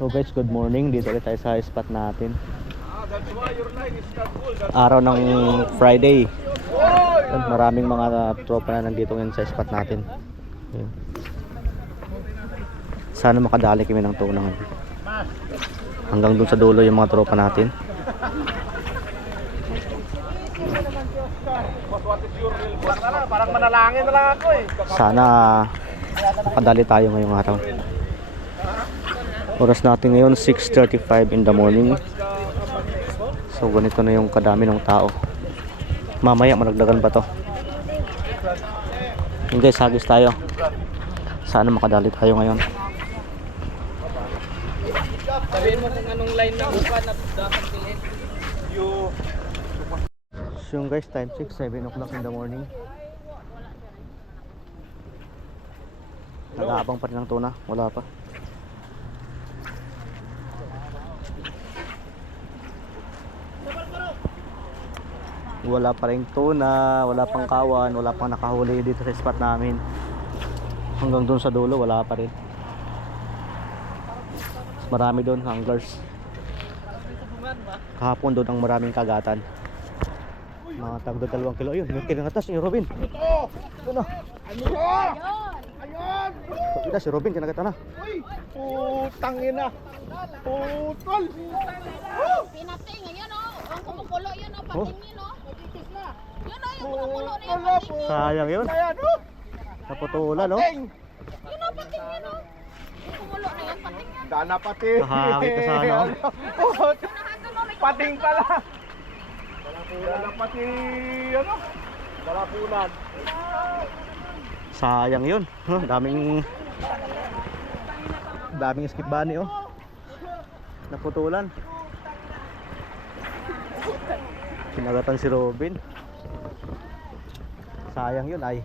So guys, good morning. Dito ulit tayo sa spot natin. Araw ng Friday. Maraming mga tropa na nandito ngayon sa spot natin. Ayan. Sana makadali kami ng tunang. Hanggang dun sa dulo yung mga tropa natin. Parang manalangin na lang ako eh. Sana makadali tayo ngayong araw. Oras natin ngayon 6:35 in the morning. So ganito na yung kadami ng tao. Mamaya managdagan pa to. Yung guys, hagis tayo. Sana makadali tayo ngayon. Sabihin mo kung anong line ng upan na dapat bilhin. So yung guys, time 6, 7 o'clock in the morning. Nag-aabang pa rin ng tuna. Wala pa. Wala pa rin tuna, wala pang kawan, wala pang nakahuli dito sa spot namin. Hanggang doon sa dulo, wala pa rin. Mas marami doon, anglers. Kahapon doon ang maraming kagatan. Mga tagdo 2 kilo. Ayun, may kinagatas ni Robin. Ito na. Ayun! Ito si Robin, kinagatan na. Uy! Putang ina! Putol! Pinating, ayan o. Ang kumukulo yun o. Oh. Pating yun o. Yun o, yung kumukulo na yung pating yun. Sayang yun. Ayan oh! Naputulan, no? Ting! Yun o, pating yun o. Yung kumulo na yung pating yun. Dana pati! Kahangit na sana, oh. Pating pala! Dana pati ano? Barakunan! Sayang yun. Huh, daming skip bunny, oh. Naputulan. Kinagatan si Robin. Sayang yun ay.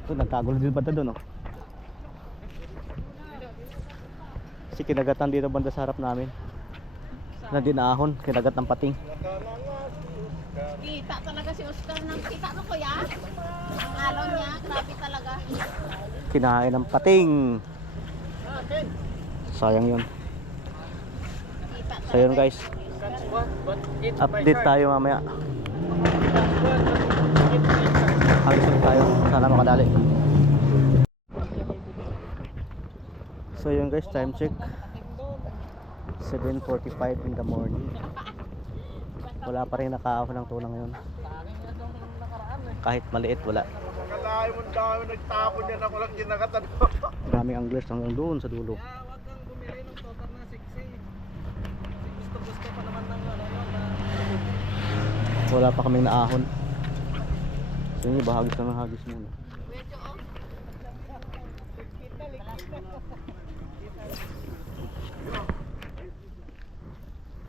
Ito, nagkagulo din banda doon, oh. Si kinagatan dito banda sa harap namin. Na dinahon, kinagat ng pating. Kita talaga si Oscar ng kita no kuya. Ang alaw niya, grabe talaga. Kinain ng pating. Sayang yun. Kita So yun guys, update tayo mamaya. Hagis ulit tayo, sana makadali. So yun guys, time check 7:45 in the morning. Wala pa rin nakaahon ng tuna ngayon. Kahit maliit, wala. Kalahin mo dami nagtapon yan ako lang kinakatan. Maraming anglers hanggang doon sa dulo. Huwag kang bumili ng total na 6 gusto pa naman ng ano Wala pa kaming naahon. So yun, bahagis na ng hagis muna.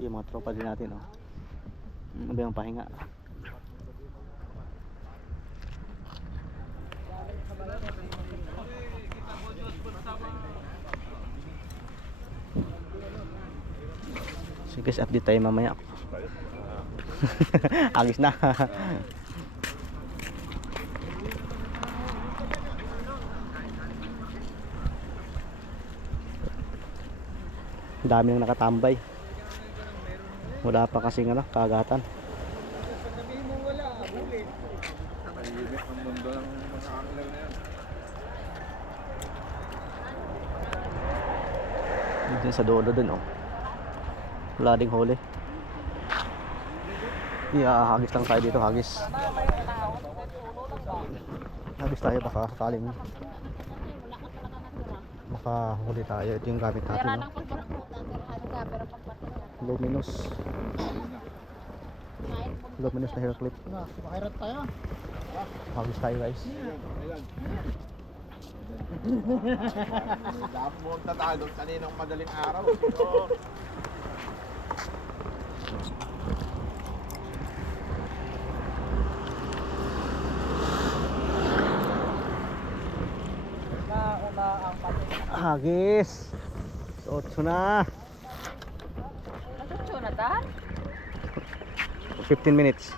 Yung mga tropa din natin, oh. Ano ba yung pahinga? So guys, update tayo mamaya. Agis na. Dami nang nakatambay. Wala pa kasing ano, kagatan. Sabihin mo wala, huli. Tahimik ang mundo ng mga angler na yan. Dito sa dulo dun, oh. Wala ding huli. Hagis lang tayo dito, hagis. Hagis tayo, baka sakaling makahuli tayo. Ito yung gamit natin, Pera no? lang pagparakutan. Pero pagpatingan. Luminous. Luminous na hair clip. Makairat tayo. Hagis tayo guys. Punta tayo doon kaninang madaling araw. Hagis. Otso na. Nasutso na dahil? 15 minutes.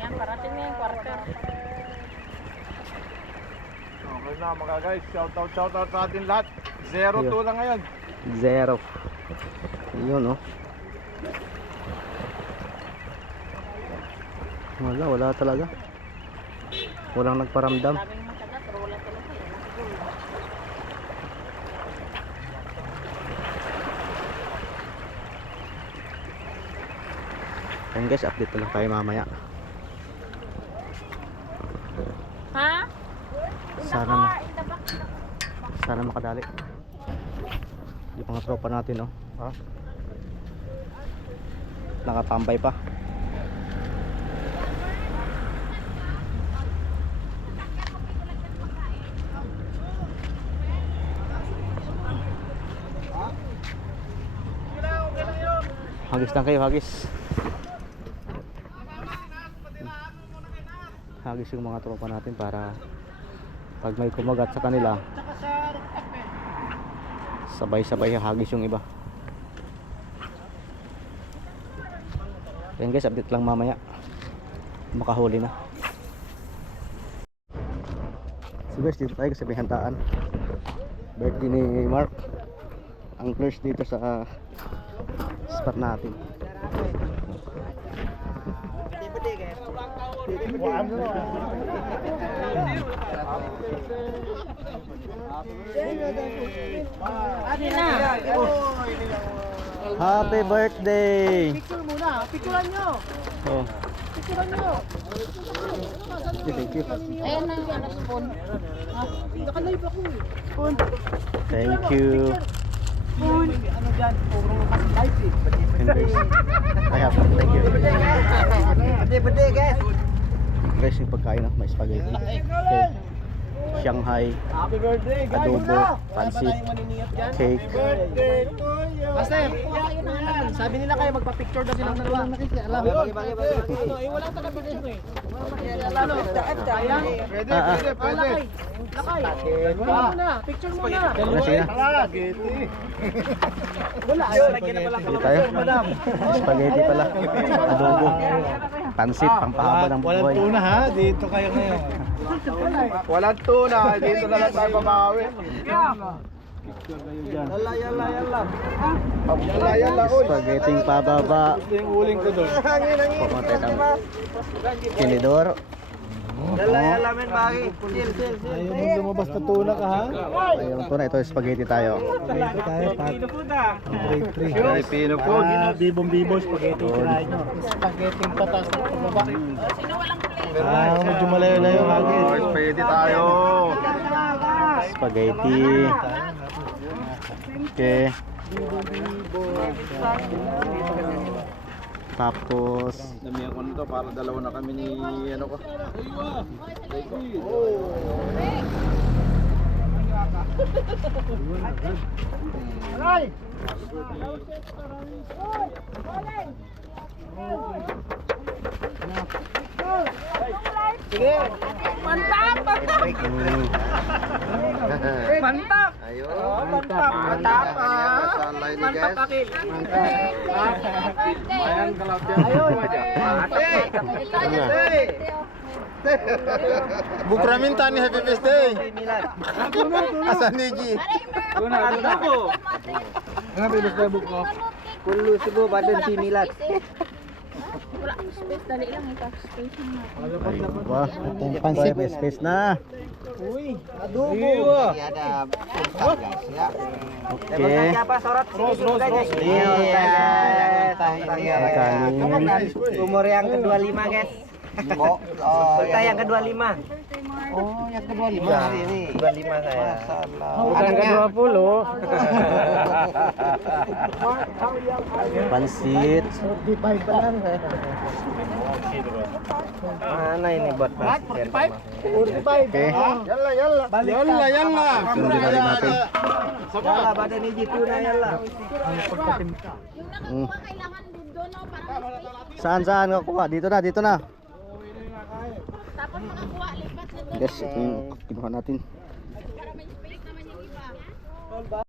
Yan, parating na yung quarter. Okay na mga guys, shoutout sa atin lahat. 0-2 lang ngayon. 0. Yun oh. Wala talaga. Walang nagparamdam. Daming mataga, pero wala talaga. Ayan guys, update na lang tayo mamaya. Ha? Sana makadali. Yung mga tropa natin oh. Ha? Nakatambay pa. Hagis lang kayo, hagis. Hagis yung mga tropa natin para pag may kumagat sa kanila, sabay-sabay hagis yung iba. Yan guys, update lang mamaya. Makahuli na. So guys, dito tayo sa may handaan. Birthday ni Mark. Ang close dito sa spot natin. Happy birthday! Picture muna, picturean nyo. Oh, Picturean nyo. thank you. Ayan na yung spoon. Naka-live ako eh. Phone. Thank you. Phone. Ano dyan? Puro kasi live eh. I have to thank you. Birthday guys. Guys, yung pagkain may spaghetti, cake, Shanghai, Happy birthday guys. adobo, pansit, cake. Birthday to you. Master, sabi nila kayo magpa-picture daw silang dalawa. Alam. Wala talaga dito eh. Pwede, Ah, ah. pwede, pwede. Lakay. Wala muna, picture muna. Ano siya? Spaghetti. Wala. Sige tayo. Spaghetti pala. Adobo. Pansit, pampahaba ng buhay. ha, dito kayo ngayon. Walang tuna, dito na lang tayo babawi. Yalla, yalla, yalla. Yalla, yalla, uy. Spaghetti pababa. Ito yung uling ko doon. Pumatay ng tinidor. Yalla men bagi. Ayaw mo lumabas na tuna ka ha? Ayun to na, ito spaghetti tayo. Filipino food. Bibong-bibo spaghetti kinain nyo. Spaghetti patas na pababa. Sino walang plate? Medyo malayo-layo hagis. Oh, spaghetti tayo. Spaghetti. Okay. Tapos Damihan ko nito para dalawa na kami ni ano ko. Mantap! Ayun. Mantap. Mantap. Masalay ni guys. Ayan kalapyan. Ayun. Bukramin tani happy birthday. Asan Niji? Ano po? Happy birthday buko. Kulo subo badan si Milat. Wala space, dali lang ito. Space na. ayun ba? Itong pansit, may space na. Uy, adobo. Ada guys ya. Okay. Ros. Kanin. Umur yang ke-25 guys. Kita yang ke-25. Oh, yang kedua Ini 25 saya. Bukan ke-20. Pansit. Mana ini buat Mas? Okay. Yalla yalla. Yalla yalla. Sundin natin. Yalla badan hiji tuna yalla. Yung nakakuha kailangan doon, no? Parang space. Saan nga kuha? Dito na. Tapos makakuha, lipat na doon. Guys, ito yung kinuha natin. Para may space naman yung iba.